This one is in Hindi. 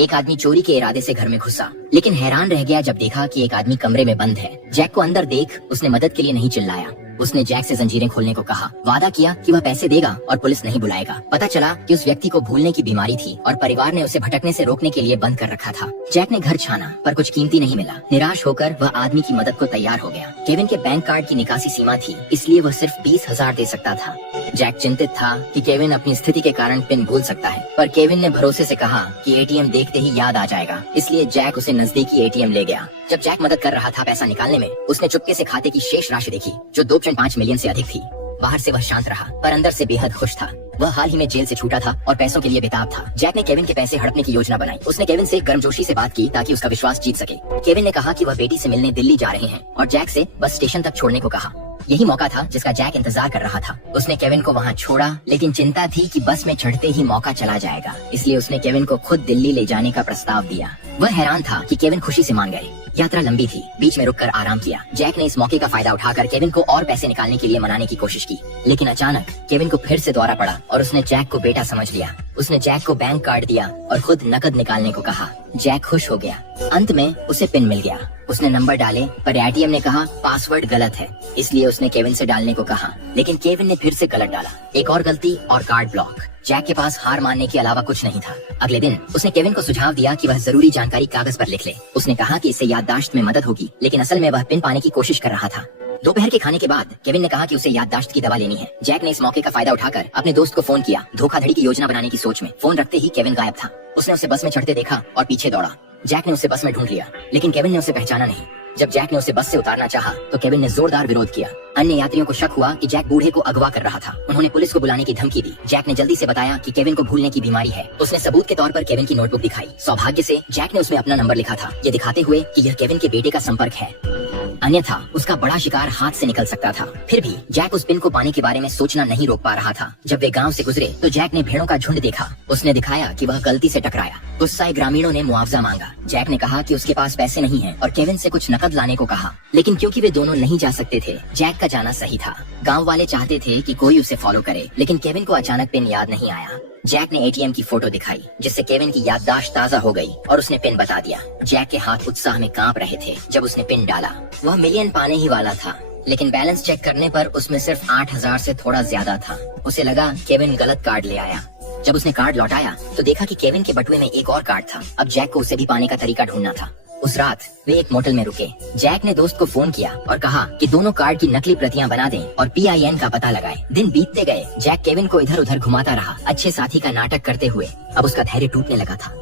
एक आदमी चोरी के इरादे से घर में घुसा, लेकिन हैरान रह गया जब देखा कि एक आदमी कमरे में बंद है। जैक को अंदर देख उसने मदद के लिए नहीं चिल्लाया। उसने जैक से जंजीरें खोलने को कहा, वादा किया कि वह पैसे देगा और पुलिस नहीं बुलाएगा। पता चला कि उस व्यक्ति को भूलने की बीमारी थी और परिवार ने उसे भटकने से रोकने के लिए बंद कर रखा था। जैक ने घर छाना पर कुछ कीमती नहीं मिला। निराश होकर वह आदमी की मदद को तैयार हो गया। केविन के बैंक कार्ड की निकासी सीमा थी, इसलिए वह सिर्फ 20,000 दे सकता था। जैक चिंतित था कि केविन अपनी स्थिति के कारण पिन भूल सकता है, पर केविन ने भरोसे से कहा कि एटीएम देखते ही याद आ जाएगा, इसलिए जैक उसे नजदीकी एटीएम ले गया। जब जैक मदद कर रहा था पैसा निकालने में, उसने चुपके से खाते की शेष राशि देखी जो 2.5 मिलियन से अधिक थी। बाहर से वह शांत रहा पर अंदर से बेहद खुश था। वह हाल ही में जेल से छूटा था और पैसों के लिए बेताब था। जैक ने केविन के पैसे हड़पने की योजना बनाई। उसने केविन से गर्मजोशी से बात की ताकि उसका विश्वास जीत सके। केविन ने कहा कि वह बेटी से मिलने दिल्ली जा रहे हैं और जैक से बस स्टेशन तक छोड़ने को कहा। यही मौका था जिसका जैक इंतजार कर रहा था। उसने केविन को वहाँ छोड़ा, लेकिन चिंता थी कि बस में चढ़ते ही मौका चला जाएगा, इसलिए उसने केविन को खुद दिल्ली ले जाने का प्रस्ताव दिया। वह हैरान था कि केविन खुशी से मान गए। यात्रा लंबी थी, बीच में रुककर आराम किया। जैक ने इस मौके का फायदा उठाकर केविन को और पैसे निकालने के लिए मनाने की कोशिश की, लेकिन अचानक केविन को फिर से दौरा पड़ा और उसने जैक को बेटा समझ लिया। उसने जैक को बैंक कार्ड दिया और खुद नकद निकालने को कहा। जैक खुश हो गया। अंत में उसे पिन मिल गया। उसने नंबर डाले पर एटीएम ने कहा पासवर्ड गलत है, इसलिए उसने केविन से डालने को कहा, लेकिन केविन ने फिर से गलत डाला। एक और गलती और कार्ड ब्लॉक। जैक के पास हार मानने के अलावा कुछ नहीं था। अगले दिन उसने केविन को सुझाव दिया कि वह जरूरी जानकारी कागज पर लिख ले। उसने कहा कि इससे याददाश्त में मदद होगी, लेकिन असल में वह पिन पाने की कोशिश कर रहा था। दोपहर के खाने के बाद केविन ने कहा कि उसे याददाश्त की दवा लेनी है। जैक ने इस मौके का फायदा उठाकर अपने दोस्त को फोन किया। धोखाधड़ी की योजना बनाने की सोच में फोन रखते ही केविन गायब था। उसने उसे बस में चढ़ते देखा और पीछे दौड़ा। जैक ने उसे बस में ढूंढ लिया, लेकिन केविन ने उसे पहचाना नहीं। जब जैक ने उसे बस से उतारना चाहा, तो केविन ने जोरदार विरोध किया। अन्य यात्रियों को शक हुआ कि जैक बूढ़े को अगवा कर रहा था। उन्होंने पुलिस को बुलाने की धमकी दी। जैक ने जल्दी से बताया कि केविन को भूलने की बीमारी है। उसने सबूत के तौर पर केविन की नोटबुक दिखाई। सौभाग्य से जैक ने उसमें अपना नंबर लिखा था, ये दिखाते हुए कि यह केविन के बेटे का संपर्क है, अन्यथा उसका बड़ा शिकार हाथ से निकल सकता था। फिर भी जैक उस पिन को पाने के बारे में सोचना नहीं रोक पा रहा था। जब वे गांव से गुजरे तो जैक ने भेड़ों का झुंड देखा। उसने दिखाया कि वह गलती से टकराया। गुस्साए ग्रामीणों ने मुआवजा मांगा। जैक ने कहा कि उसके पास पैसे नहीं हैं और केविन से कुछ नकद लाने को कहा, लेकिन क्योंकि वे दोनों नहीं जा सकते थे, जैक का जाना सही था। गाँव वाले चाहते थे कि कोई उसे फॉलो करे, लेकिन केविन को अचानक पिन याद नहीं आया। जैक ने एटीएम की फोटो दिखाई, जिससे केविन की याददाश्त ताजा हो गई और उसने पिन बता दिया। जैक के हाथ उत्साह में कांप रहे थे जब उसने पिन डाला। वह मिलियन पाने ही वाला था, लेकिन बैलेंस चेक करने पर उसमें सिर्फ 8,000 से थोड़ा ज्यादा था। उसे लगा केविन गलत कार्ड ले आया। जब उसने कार्ड लौटाया तो देखा कि केविन के बटुए में एक और कार्ड था। अब जैक को उसे भी पाने का तरीका ढूंढना था। उस रात वे एक मोटल में रुके। जैक ने दोस्त को फोन किया और कहा कि दोनों कार्ड की नकली प्रतियां बना दें और PIN का पता लगाए। दिन बीतते गए। जैक केविन को इधर उधर घुमाता रहा, अच्छे साथी का नाटक करते हुए। अब उसका धैर्य टूटने लगा था।